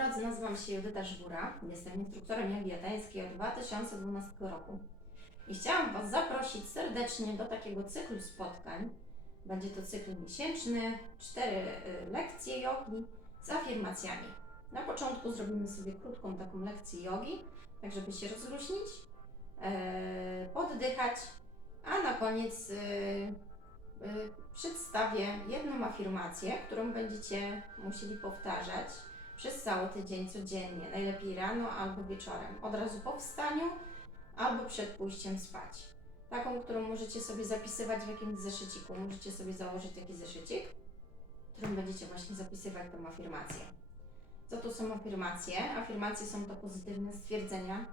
drodzy, nazywam się Judyta Żbura. Jestem instruktorem jogi jatańskiej od 2012 roku. I chciałam Was zaprosić serdecznie do takiego cyklu spotkań. Będzie to cykl miesięczny, cztery y, lekcje jogi z afirmacjami. Na początku zrobimy sobie krótką taką lekcję jogi, tak żeby się rozluźnić, e, oddychać, a na koniec y, przedstawię jedną afirmację, którą będziecie musieli powtarzać przez cały tydzień codziennie, najlepiej rano albo wieczorem, od razu po wstaniu albo przed pójściem spać. Taką, którą możecie sobie zapisywać w jakimś zeszyciku. Możecie sobie założyć taki zeszycik, w którym będziecie właśnie zapisywać tą afirmację. Co to są afirmacje? Afirmacje są to pozytywne stwierdzenia,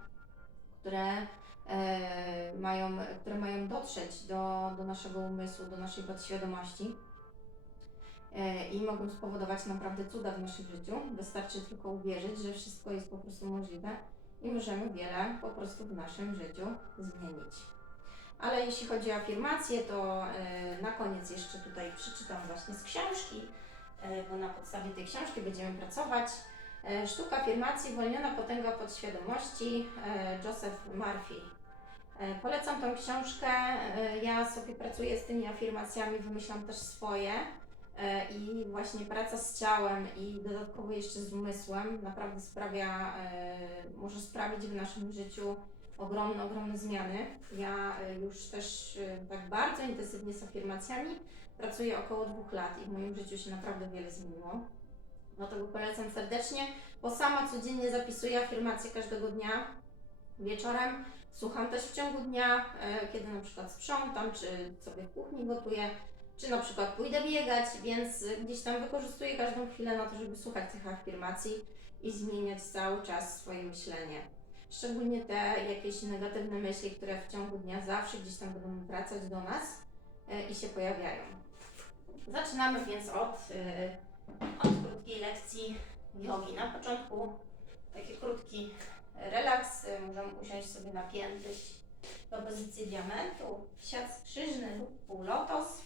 które e, mają, które mają dotrzeć do, do naszego umysłu, do naszej podświadomości i mogą spowodować naprawdę cuda w naszym życiu. Wystarczy tylko uwierzyć, że wszystko jest po prostu możliwe i możemy wiele po prostu w naszym życiu zmienić. Ale jeśli chodzi o afirmacje, to e, na koniec jeszcze tutaj przeczytam właśnie z książki, e, bo na podstawie tej książki będziemy pracować. E, Sztuka afirmacji, Wolniona potęga podświadomości, e, Joseph Murphy. E, Polecam tą książkę. E, Ja sobie pracuję z tymi afirmacjami, wymyślam też swoje. E, I właśnie praca z ciałem i dodatkowo jeszcze z umysłem naprawdę sprawia, e, może sprawić w naszym życiu ogromne, ogromne zmiany. Ja e, już też tak bardzo intensywnie z afirmacjami pracuję około dwóch lat i w moim życiu się naprawdę wiele zmieniło. Dlatego polecam serdecznie, bo sama codziennie zapisuję afirmacje każdego dnia wieczorem. Słucham też w ciągu dnia, kiedy na przykład sprzątam, czy sobie w kuchni gotuję, czy na przykład pójdę biegać, więc e, gdzieś tam wykorzystuję każdą chwilę na to, żeby słuchać tych afirmacji i zmieniać cały czas swoje myślenie. Szczególnie te jakieś negatywne myśli, które w ciągu dnia zawsze gdzieś tam będą wracać do nas e, i się pojawiają. Zaczynamy więc od, e, od krótkiej lekcji jogi. Na początku taki krótki relaks. Możemy usiąść sobie na piętyś do pozycji diamentu, siat skrzyżny lub półlotos.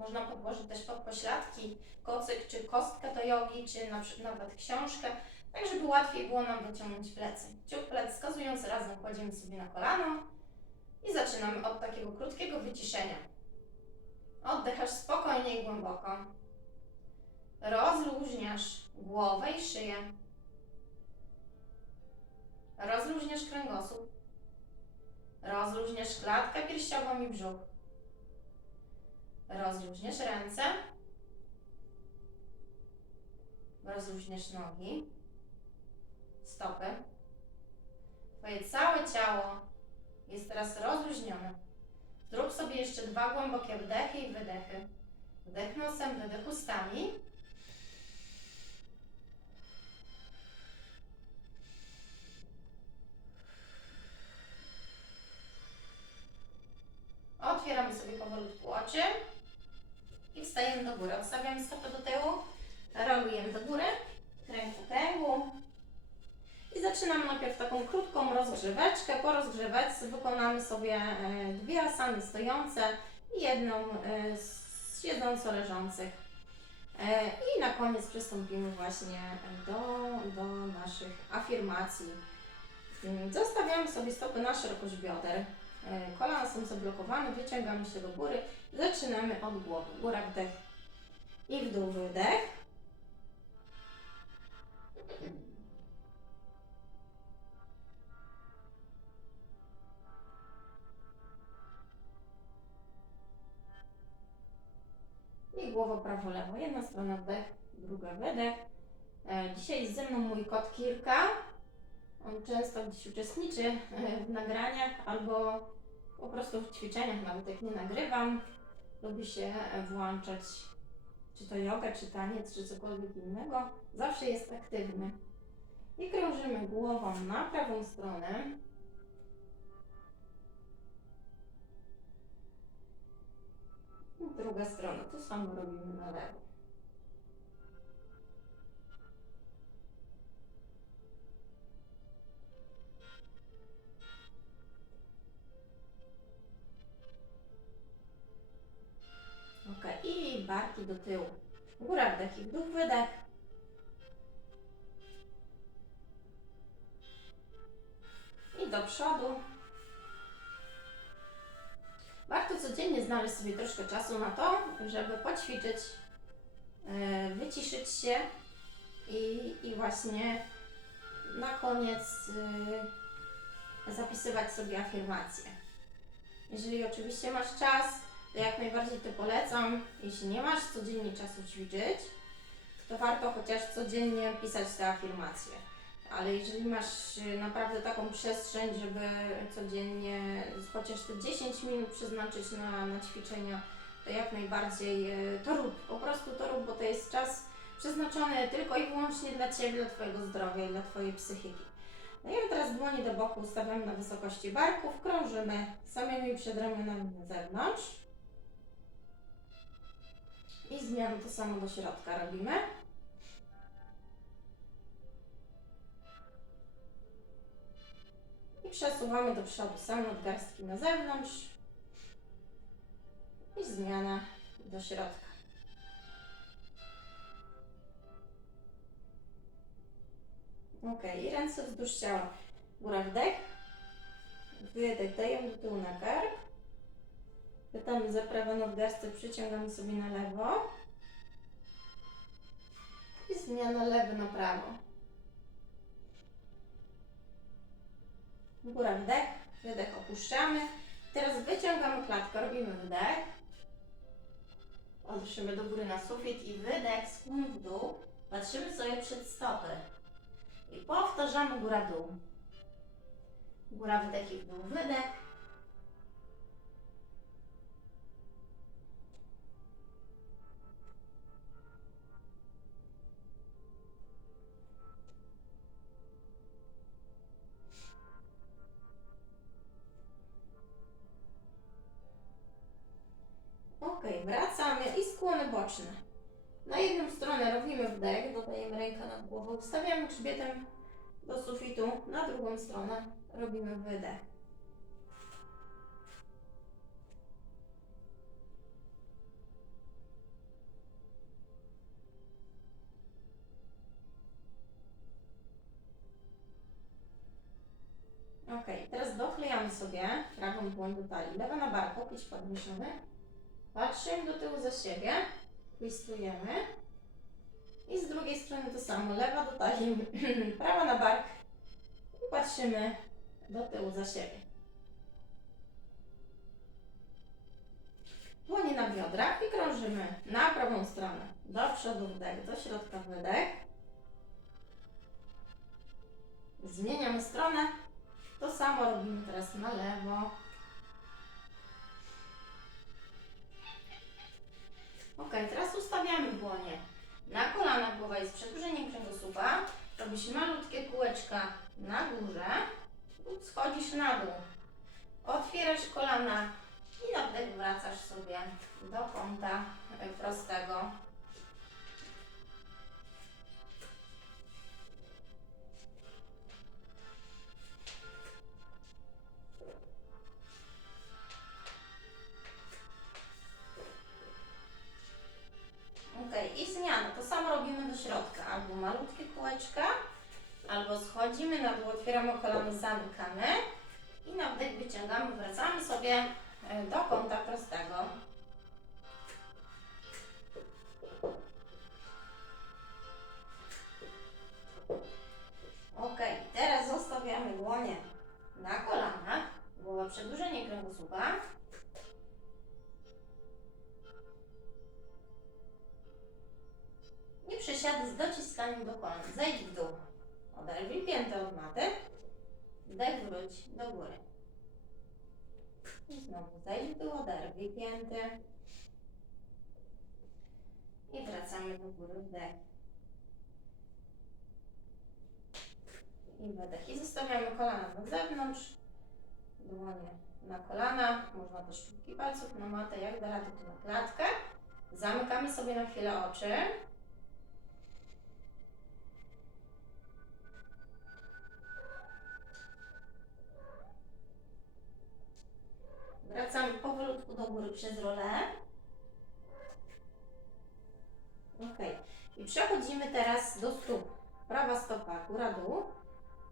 Można podłożyć też pod pośladki kocyk czy kostkę do jogi, czy na przykład nawet książkę, tak żeby łatwiej było nam wyciągnąć plecy. Ciuch plec wskazujący razem kładziemy sobie na kolano i zaczynamy od takiego krótkiego wyciszenia. Oddychasz spokojnie i głęboko. Rozluźniasz głowę i szyję. Rozluźniasz kręgosłup. Rozluźniasz klatkę piersiową i brzuch. Rozluźniasz ręce. Rozluźniasz nogi, stopy. Twoje całe ciało jest teraz rozluźnione. Zrób sobie jeszcze dwa głębokie wdechy i wydechy. Wdech nosem, wydech ustami. Wstajemy do góry. Odstawiamy stopę do tyłu, rolujemy do góry, kręg kręgu. I zaczynamy najpierw taką krótką rozgrzeweczkę. Po rozgrzeweczce wykonamy sobie e, dwie asany stojące i jedną e, z siedząco leżących. E, I na koniec przystąpimy właśnie do, do naszych afirmacji. Mm, Zostawiamy sobie stopy na szerokość bioder. Kolana są zablokowane, wyciągamy się do góry. Zaczynamy od głowy. Góra wdech i w dół wydech. I głowa prawo-lewo. Jedna strona wdech, druga wydech. E, Dzisiaj jest ze mną mój kot Kirka. On często gdzieś uczestniczy e, w nagraniach albo po prostu w ćwiczeniach, nawet jak nie nagrywam. Lubi się e, włączać czy to yoga, czy taniec, czy cokolwiek innego. Zawsze jest aktywny. I krążymy głową na prawą stronę. Druga strona, to samo robimy na lewo. Ok, i barki do tyłu. Góra wdech i dół wydech. I do przodu. Warto codziennie znaleźć sobie troszkę czasu na to, żeby poćwiczyć, e, wyciszyć się i, i właśnie na koniec e, zapisywać sobie afirmacje. Jeżeli oczywiście masz czas, jak najbardziej to polecam. Jeśli nie masz codziennie czasu ćwiczyć, to warto chociaż codziennie pisać te afirmacje. Ale jeżeli masz y, naprawdę taką przestrzeń, żeby codziennie chociaż te 10 minut przeznaczyć na, na ćwiczenia, to jak najbardziej y, to rób. Po prostu to rób, bo to jest czas przeznaczony tylko i wyłącznie dla Ciebie, dla Twojego zdrowia i dla Twojej psychiki. Dajemy teraz dłonie do boku, ustawiamy na wysokości barków, krążymy samymi przedramionami na zewnątrz. I zmianę to samo do środka robimy. I przesuwamy do przodu same nadgarstki na zewnątrz. I zmiana do środka. Ok, i ręce wzdłuż ciała. Góra wdech. Wydech, dajemy do tyłu na kark. Pytamy za prawe nadgarstek, przyciągamy sobie na lewo. I zmiana lewy na prawo. Góra wdech, wydech opuszczamy. Teraz wyciągamy klatkę, robimy wdech. Odruszymy do góry na sufit i wydech, skłon w dół. Patrzymy sobie przed stopy. I powtarzamy góra-dół. Góra wydech i w dół wydech. Wracamy i skłony boczne. Na jedną stronę robimy wdech, dodajemy rękę nad głową, ustawiamy grzbietem do sufitu, na drugą stronę robimy wydech. Ok, teraz doklejamy sobie prawą dłoń do talii, lewa na barku, pięć podniesiony. Patrzymy do tyłu za siebie, twistujemy. I z drugiej strony to samo, lewa do talii, prawa na bark i patrzymy do tyłu za siebie. Dłonie na biodrach i krążymy na prawą stronę. Do przodu wdech, do środka wydech. Zmieniamy stronę. To samo robimy teraz na lewo. Ok, teraz ustawiamy dłonie na kolanach, głowa jest przedłużeniem kręgosłupa. Robisz malutkie kółeczka na górze schodzisz na dół. Otwierasz kolana i na wdech wracasz sobie do kąta prostego. Schodzimy na dół, otwieramy kolano, zamykamy i na wdech wyciągamy, wracamy sobie e, do kąta prostego. Do. I znowu zejdź w dół, oderwij pięty. I wracamy do góry, wdech. I wydech. I zostawiamy kolana na zewnątrz. Dłonie na kolana. Można też czubki palców na matę, jak da radę to na klatkę. Zamykamy sobie na chwilę oczy. Wracamy powolutku do góry przez rolę. Ok. I przechodzimy teraz do stóp. Prawa stopa, góra, dół.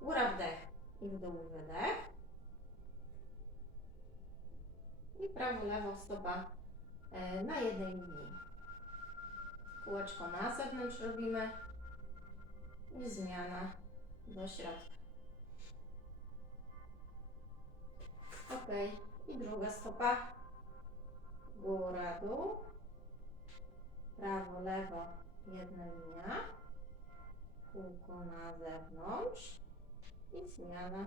Góra, wdech. i w dół wydech. I prawo, lewo stopa e, na jednej linii. Kółeczko na zewnątrz robimy i zmiana do środka. Ok, i druga stopa. Góra, dół. Prawo, lewo, jedna linia. Kółko na zewnątrz i zmiana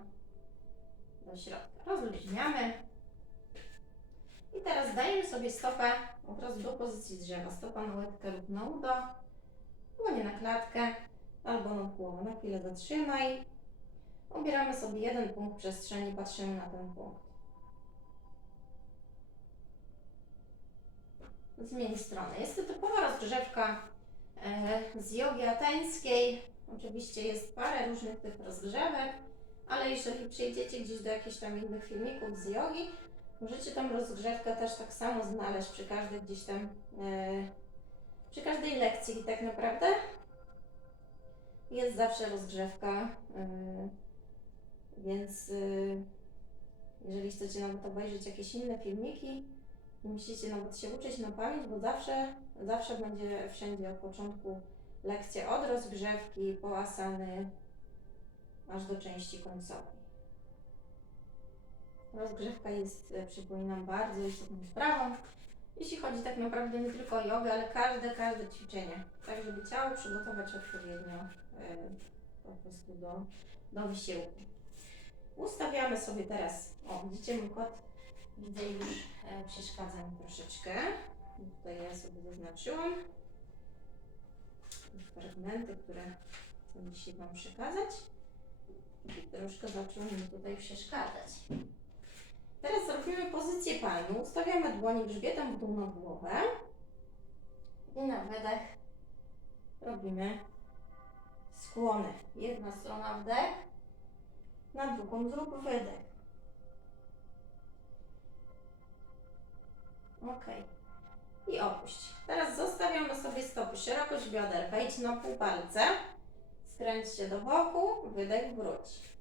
do środka. Rozluźniamy. I teraz dajemy sobie stopę od razu do pozycji drzewa. Stopa na łydkę lub na udo. Dłonie na klatkę albo na głowę. Na chwilę zatrzymaj. Ubieramy sobie jeden punkt przestrzeni, patrzymy na ten punkt. Zmień stronę. Jest to typowa rozgrzewka e, z jogi ateńskiej. Oczywiście jest parę różnych typów rozgrzewek, ale jeżeli przyjdziecie gdzieś do jakichś tam innych filmików z jogi, możecie tam rozgrzewkę też tak samo znaleźć przy każdej gdzieś tam, e, przy każdej lekcji tak naprawdę. Jest zawsze rozgrzewka, e, więc jeżeli chcecie nawet obejrzeć jakieś inne filmiki, musicie nawet się uczyć na pamięć, bo zawsze, zawsze będzie wszędzie od początku lekcja od rozgrzewki po asany aż do części końcowej. Rozgrzewka jest, e, przypominam, bardzo istotną sprawą, jeśli chodzi tak naprawdę nie tylko o jogę, ale każde, każde ćwiczenie, tak żeby ciało przygotować odpowiednio e, po prostu do, do wysiłku. Ustawiamy sobie teraz, o widzicie mój kot, widzę już e, przeszkadza mi troszeczkę, tutaj ja sobie zaznaczyłam fragmenty, które chcę dzisiaj Wam przekazać. Troszkę zaczął mi tutaj przeszkadzać. Teraz robimy pozycję palmy. Ustawiamy dłonie grzbietem w dół na głowę. I na wydech robimy skłony. Jedna strona wdech, na drugą zrób wydech. Ok. I opuść. Teraz zostawiamy sobie stopy, szerokość bioder, wejdź na pół palce, skręć się do boku, wydech, wróć.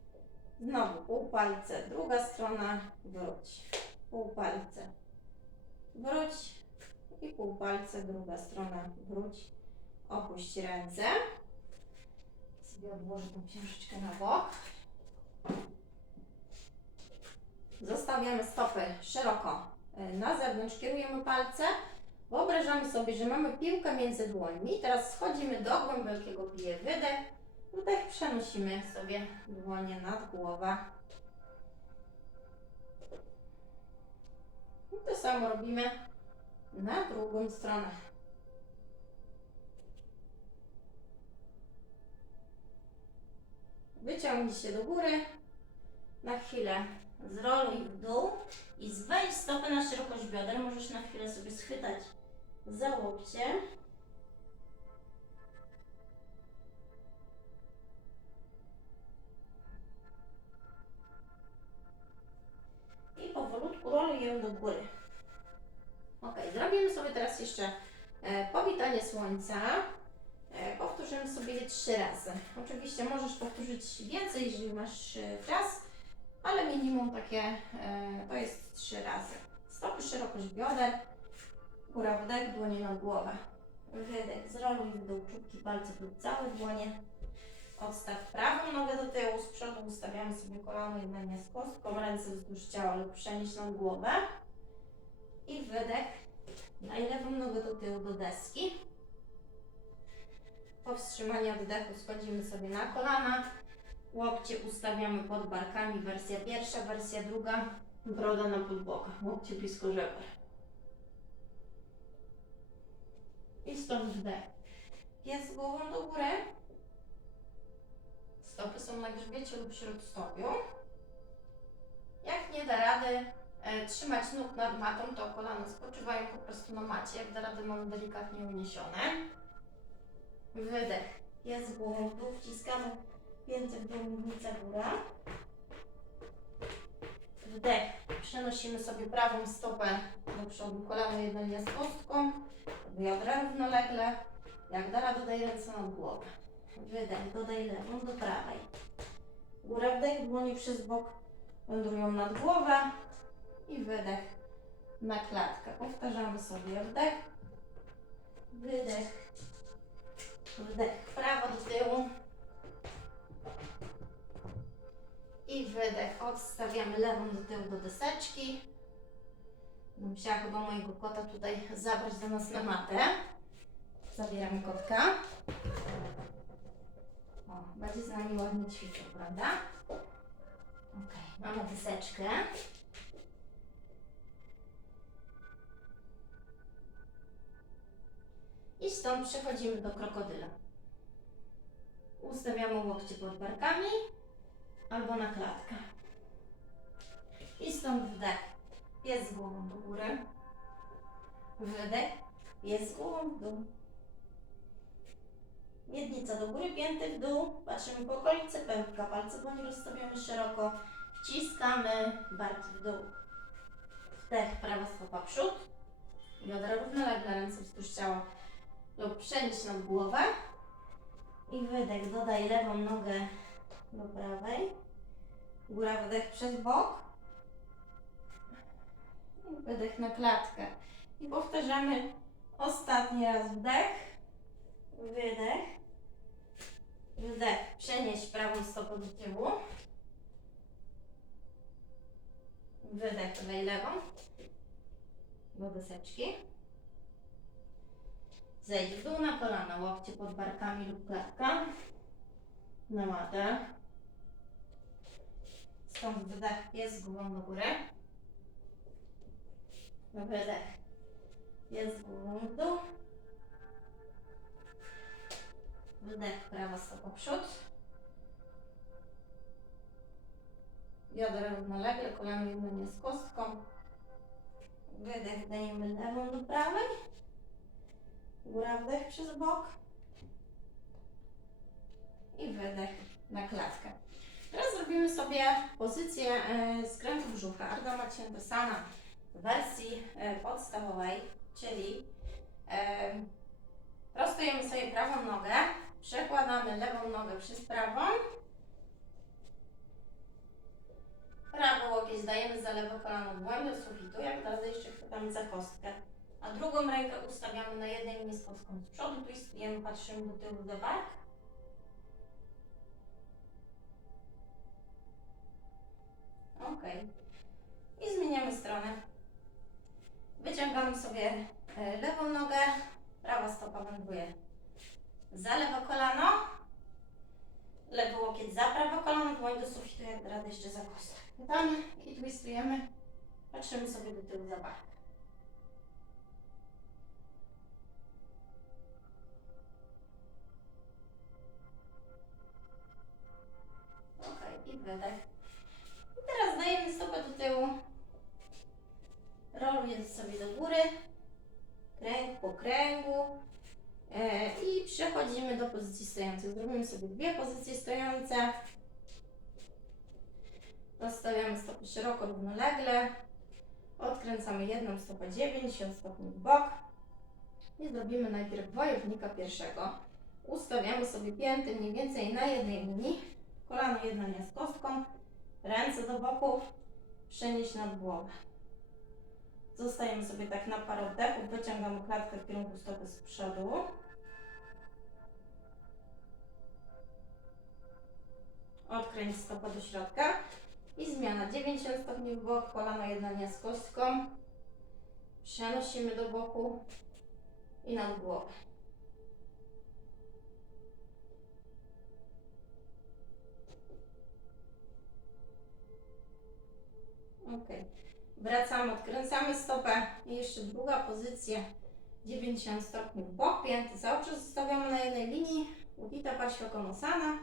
Znowu pół palce, druga strona, wróć. Pół palce, wróć i pół palce, druga strona, wróć. Opuść ręce. Sobie odłożę tą książeczkę na bok. Zostawiamy stopy szeroko na zewnątrz, kierujemy palce. Wyobrażamy sobie, że mamy piłkę między dłońmi. Teraz schodzimy do głębokiego pije wydech. Wdech przenosimy sobie dłonie nad głowę. I to samo robimy na drugą stronę. Wyciągnij się do góry. Na chwilę zroluj w dół i zwejdź stopy na szerokość bioder. Możesz na chwilę sobie schwytać za łokcie. I powolutku roluję do góry. Ok, zrobimy sobie teraz jeszcze e, powitanie słońca. E, powtórzymy sobie je trzy razy. Oczywiście możesz powtórzyć więcej, jeżeli masz e, czas, ale minimum takie e, to jest trzy razy. Stopy, szerokość bioder, góra wdech, dłonie na głowę. Wydech, zroluj w dół czubki palców lub całe dłonie. Odstaw prawą nogę do tyłu, z przodu ustawiamy sobie kolano jednanie z kostką, ręce wzdłuż ciała lub przenieść na głowę. I wydech, daj lewą nogę do tyłu do deski. Po wstrzymaniu oddechu schodzimy sobie na kolana. Łokcie ustawiamy pod barkami, wersja pierwsza, wersja druga. Broda na podbokach, łokcie blisko żeber. I stąd wdech. Jest głową do góry. Stopy są na grzbiecie lub śródstopiu. Jak nie da rady e, trzymać nóg nad matą, to kolana spoczywają po prostu na macie. Jak da rady, mamy delikatnie uniesione. Wydech. Jest głową w dół, wciskamy pięty w dół, miednica góra. Wdech. Przenosimy sobie prawą stopę do przodu, kolano jedna linia z kostką. Biodra równolegle. Jak da radę, dodaj ręce nad głowę. Wydech, dodaj lewą do prawej. Góra wdech, dłonie przez bok wędrują nad głowę i wydech na klatkę. Powtarzamy sobie wdech, wydech, wdech. Prawo do tyłu i wydech. Odstawiamy lewą do tyłu do deseczki. Będę Musiała chyba mojego kota tutaj zabrać do nas na matę. Zabieramy kotka. O, będzie z nami ładnie ćwiczył, prawda? Ok, mamy deseczkę. I stąd przechodzimy do krokodyla. Ustawiamy łokcie pod barkami albo na klatkę. I stąd wdech. Jest z głową do góry. Wydech. Jest z głową w dół. Miednica do góry, pięty w dół. Patrzymy po okolicy pępka. Palce dłoni rozstawiamy szeroko. Wciskamy barki w dół. Wdech, prawa stopa przód. Biodra równolegle, ręce wzdłuż ciała lub przenieść nad głowę. I wydech, dodaj lewą nogę do prawej. Góra, wydech przez bok. I wydech na klatkę. I powtarzamy ostatni raz wdech, wydech, wdech. Przenieść prawą stopę do tyłu. Wydech, dodaj lewą do deseczki. Zejdź w dół na kolana, łokcie pod barkami lub klatka. Na matę. Stąd wydech jest głową do góry. Wydech jest głową w dół. Wydech, prawa stopa przód. Biodra równolegle, kolano jedno z kostką. Wydech, dajemy lewą do prawej. Góra wdech przez bok. I wydech na klatkę. Zrobimy sobie pozycję e, skrętu brzucha, Ardha Matsyendrasana w wersji e, podstawowej, czyli e, prostujemy sobie prawą nogę, przekładamy lewą nogę przez prawą, prawy łokieć dajemy za lewe kolano, dłoń do sufitu, jak teraz jeszcze chwytamy za kostkę, a drugą rękę ustawiamy na jednej linii z kostką przodu, tu istniejemy, patrzymy do tyłu, do bark. Ok. I zmieniamy stronę. Wyciągamy sobie e, lewą nogę, prawa stopa wędruje za lewe kolano, lewy łokieć za prawe kolano, dłoń do sufitu, jak rady jeszcze za kostkę. Chwytamy i twistujemy, patrzymy sobie do tyłu za bark. Ok, i wydech. Dajemy stopę do tyłu. Roluję sobie do góry. Kręg po kręgu. E, I przechodzimy do pozycji stojącej. Zrobimy sobie dwie pozycje stojące. Rozstawiamy stopy szeroko, równolegle. Odkręcamy jedną stopę 90 stopni w bok. I zrobimy najpierw wojownika pierwszego. Ustawiamy sobie pięty mniej więcej na jednej linii. Kolano nie z kostką. Ręce do boku. Przenieść nad głowę. Zostajemy sobie tak na parę oddechów. Wyciągamy klatkę w kierunku stopy z przodu. Odkręć stopę do środka. I zmiana 90 stopni w bok. Kolano jedna nie z kostką. Przenosimy do boku i nad głowę. Ok. Wracamy, odkręcamy stopę i jeszcze druga pozycja 90 stopni w bok, pięty czas zostawiamy na jednej linii. Udita Parśvakonasana.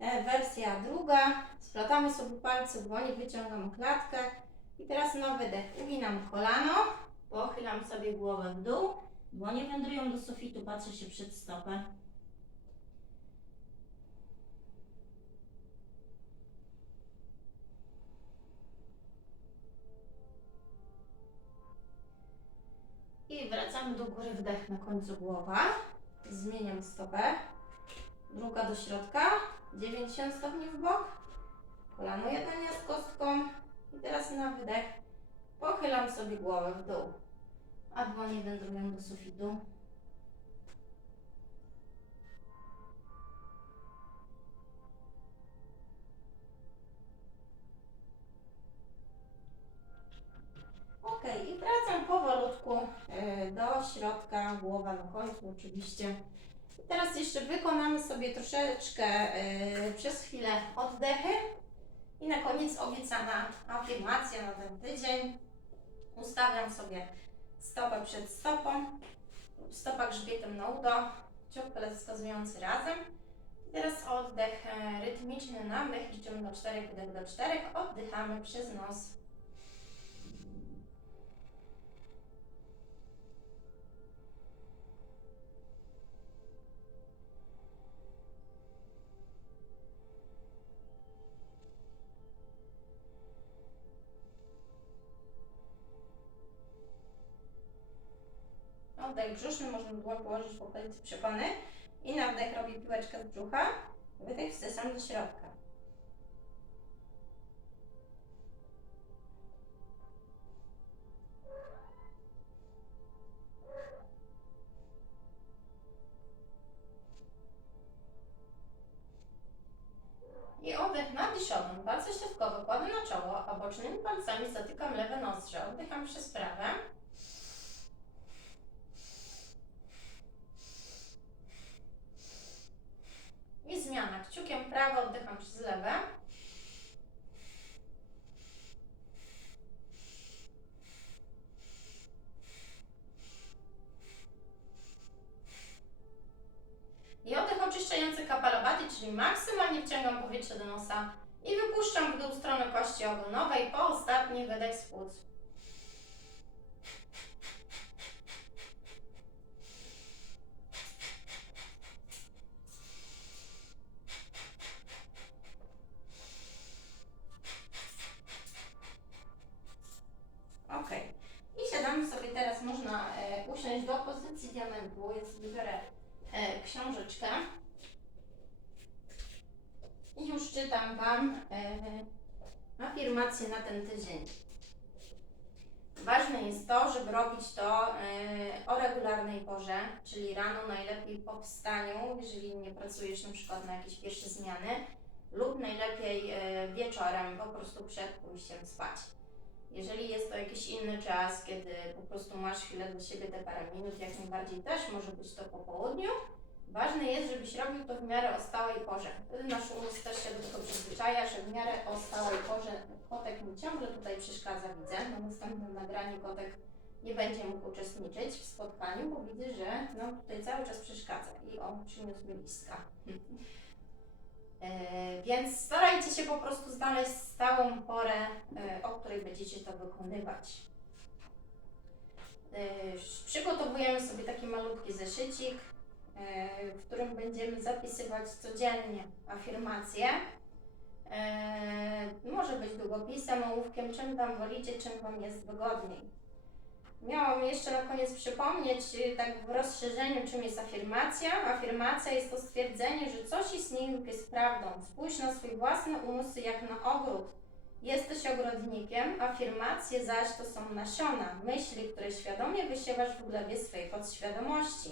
E, wersja druga. Splatamy sobie palce, dłonie, wyciągamy klatkę. I teraz na wydech uginam kolano, pochylam sobie głowę w dół. Dłonie wędrują do sufitu, patrzę się przed stopę. Wracamy do góry, wdech na końcu głowa. Zmieniam stopę. Druga do środka, 90 stopni w bok. Kolano jeden jest kostką. I teraz na wydech pochylam sobie głowę w dół. A dłoń jeden drugą do sufitu. Ok, i wracam powolutku środka, głowa na końcu oczywiście. I teraz jeszcze wykonamy sobie troszeczkę e, przez chwilę oddechy. I na koniec obiecana afirmacja na ten tydzień. Ustawiam sobie stopę przed stopą, stopa grzbietem na udo, ciąg palec wskazujący razem. I teraz oddech e, rytmiczny na wdech, liczymy do 4, wydech do 4, oddychamy przez nos. Oddech brzuszny, można dłoń położyć po okolicy przepony i na wdech robię piłeczkę z brzucha, wydech wsysam do środka. Kciukiem prawo oddycham przez lewe. I oddech oczyszczający kapalabhati, czyli maksymalnie wciągam powietrze do nosa i wypuszczam w dół stronę kości ogonowej po ostatni wydech z płuc. Jest to, żeby robić to e, o regularnej porze, czyli rano najlepiej po wstaniu, jeżeli nie pracujesz na przykład na jakieś pierwsze zmiany, lub najlepiej e, wieczorem, po prostu przed pójściem spać. Jeżeli jest to jakiś inny czas, kiedy po prostu masz chwilę dla siebie te parę minut, jak najbardziej też może być to po południu. Ważne jest, żebyś robił to w miarę o stałej porze. Wtedy nasz umysł też się do tego przyzwyczaja, że w miarę o stałej porze kotek mi ciągle tutaj przeszkadza, widzę. Na następnym nagraniu kotek nie będzie mógł uczestniczyć w spotkaniu, bo widzę, że no, tutaj cały czas przeszkadza i on przyniósł mi listka. E, Więc starajcie się po prostu znaleźć stałą porę, e, o której będziecie to wykonywać. E, Przygotowujemy sobie taki malutki zeszycik, w którym będziemy zapisywać codziennie afirmacje. E, Może być długopisem, ołówkiem, czym tam wolicie, czym Wam jest wygodniej. Miałam jeszcze na koniec przypomnieć, y, tak w rozszerzeniu, czym jest afirmacja. Afirmacja jest to stwierdzenie, że coś istnieje jest prawdą. Spójrz na swój własny umysł jak na ogród. Jesteś ogrodnikiem, afirmacje zaś to są nasiona, myśli, które świadomie wysiewasz w glebie swej podświadomości.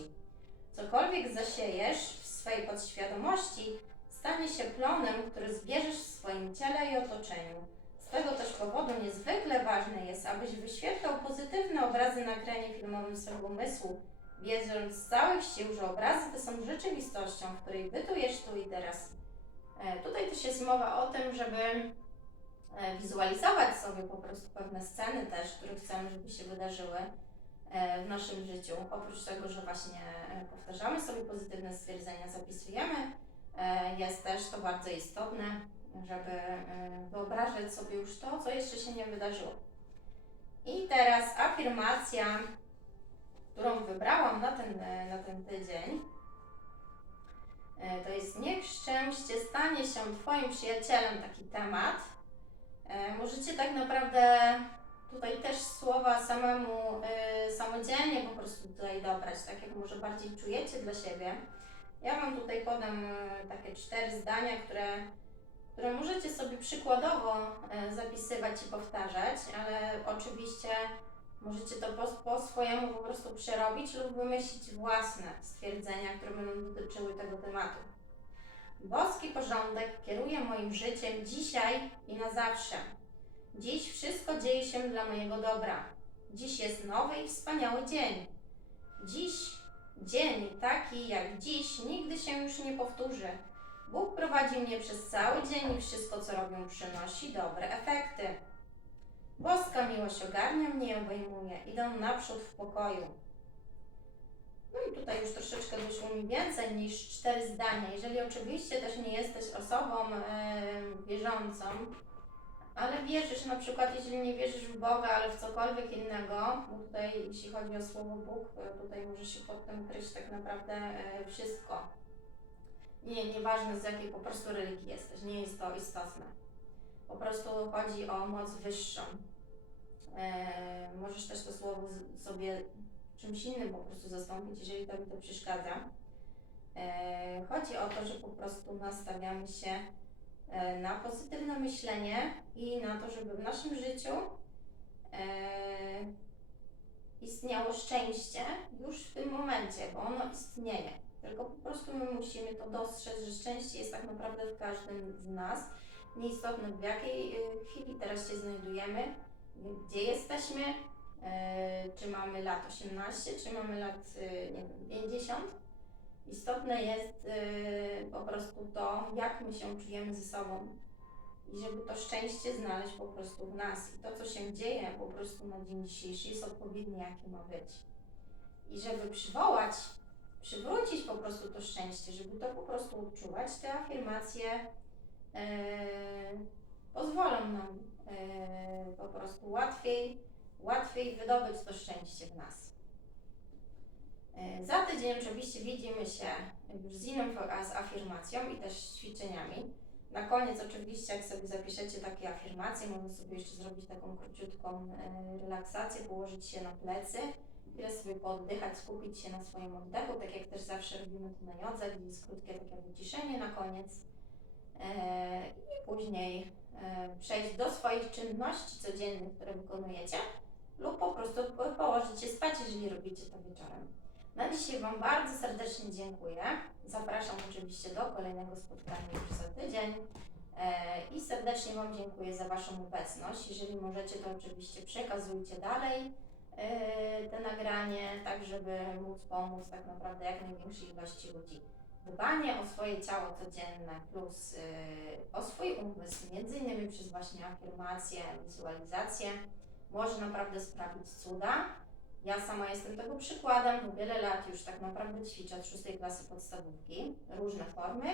Cokolwiek zasiejesz w swej podświadomości, stanie się plonem, który zbierzesz w swoim ciele i otoczeniu. Z tego też powodu niezwykle ważne jest, abyś wyświetlał pozytywne obrazy na ekranie filmowym swego umysłu, wiedząc z całych sił, że obrazy te są rzeczywistością, w której bytujesz tu i teraz. E, tutaj też jest mowa o tym, żeby e, wizualizować sobie po prostu pewne sceny też, które chcemy, żeby się wydarzyły w naszym życiu. Oprócz tego, że właśnie e, powtarzamy sobie pozytywne stwierdzenia, zapisujemy, e, jest też to bardzo istotne, żeby e, wyobrażać sobie już to, co jeszcze się nie wydarzyło. I teraz afirmacja, którą wybrałam na ten, e, na ten tydzień, e, to jest niech szczęście stanie się Twoim przyjacielem, taki temat. E, Możecie tak naprawdę tutaj też słowa samemu e, samodzielnie po prostu tutaj dobrać, tak jak może bardziej czujecie dla siebie. Ja mam tutaj podam e, takie cztery zdania, które które możecie sobie przykładowo e, zapisywać i powtarzać, ale oczywiście możecie to po, po swojemu po prostu przerobić lub wymyślić własne stwierdzenia, które będą dotyczyły tego tematu. Boski porządek kieruje moim życiem dzisiaj i na zawsze. Dziś wszystko dzieje się dla mojego dobra. Dziś jest nowy i wspaniały dzień. Dziś dzień taki jak dziś nigdy się już nie powtórzy. Bóg prowadzi mnie przez cały dzień i wszystko, co robię, przynosi dobre efekty. Boska miłość ogarnia mnie i obejmuje. Idę naprzód w pokoju. No i tutaj już troszeczkę wyszło mi więcej niż cztery zdania. Jeżeli oczywiście też nie jesteś osobą wierzącą, ale wierzysz na przykład, jeżeli nie wierzysz w Boga, ale w cokolwiek innego, bo tutaj jeśli chodzi o słowo Bóg, tutaj może się pod tym kryć tak naprawdę e, wszystko. Nie, nieważne z jakiej po prostu religii jesteś, nie jest to istotne. Po prostu chodzi o moc wyższą. E, możesz też to słowo sobie czymś innym po prostu zastąpić, jeżeli Tobie to przeszkadza. E, chodzi o to, że po prostu nastawiamy się na pozytywne myślenie i na to, żeby w naszym życiu e, istniało szczęście już w tym momencie, bo ono istnieje. Tylko po prostu my musimy to dostrzec, że szczęście jest tak naprawdę w każdym z nas. Nieistotne w jakiej y, chwili teraz się znajdujemy, gdzie jesteśmy, e, czy mamy lat 18, czy mamy lat nie wiem, 50. Istotne jest y, po prostu to, jak my się czujemy ze sobą i żeby to szczęście znaleźć po prostu w nas. I to, co się dzieje po prostu na dzień dzisiejszy, jest odpowiednie, jakie ma być. I żeby przywołać, przywrócić po prostu to szczęście, żeby to po prostu odczuwać, te afirmacje e, pozwolą nam e, po prostu łatwiej, łatwiej wydobyć to szczęście w nas. Za tydzień oczywiście widzimy się już z inną z afirmacją i też ćwiczeniami. Na koniec oczywiście, jak sobie zapiszecie takie afirmacje, można sobie jeszcze zrobić taką króciutką e, relaksację, położyć się na plecy, chwilę sobie pooddychać, skupić się na swoim oddechu, tak jak też zawsze robimy to na jodze, gdzie jest krótkie takie wyciszenie na koniec. E, I później e, przejść do swoich czynności codziennych, które wykonujecie, lub po prostu po- położyć się spać, jeżeli robicie to wieczorem. Na dzisiaj Wam bardzo serdecznie dziękuję. Zapraszam oczywiście do kolejnego spotkania już za tydzień. E, I serdecznie Wam dziękuję za Waszą obecność. Jeżeli możecie, to oczywiście przekazujcie dalej e, te nagranie, tak żeby móc pomóc tak naprawdę jak największej ilości ludzi. Dbanie o swoje ciało codzienne plus e, o swój umysł, między innymi przez właśnie afirmacje, wizualizację, może naprawdę sprawić cuda. Ja sama jestem tego przykładem, wiele lat już tak naprawdę ćwiczę od szóstej klasy podstawówki, różne formy.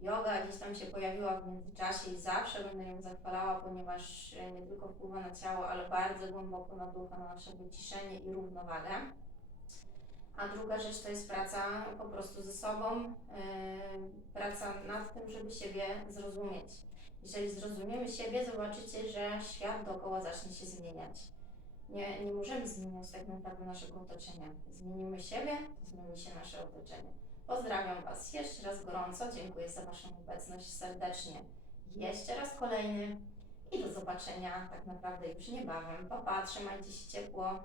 Yoga gdzieś tam się pojawiła w międzyczasie i zawsze będę ją zachwalała, ponieważ e, nie tylko wpływa na ciało, ale bardzo głęboko na ducha, na nasze wyciszenie i równowagę. A druga rzecz to jest praca po prostu ze sobą, yy, praca nad tym, żeby siebie zrozumieć. Jeżeli zrozumiemy siebie, zobaczycie, że świat dookoła zacznie się zmieniać. Nie, nie możemy zmieniać tak naprawdę naszego otoczenia. Zmienimy siebie, to zmieni się nasze otoczenie. Pozdrawiam Was jeszcze raz gorąco, dziękuję za Waszą obecność serdecznie. Jeszcze raz kolejny i do zobaczenia tak naprawdę już niebawem. Pa, pa, trzymajcie się ciepło.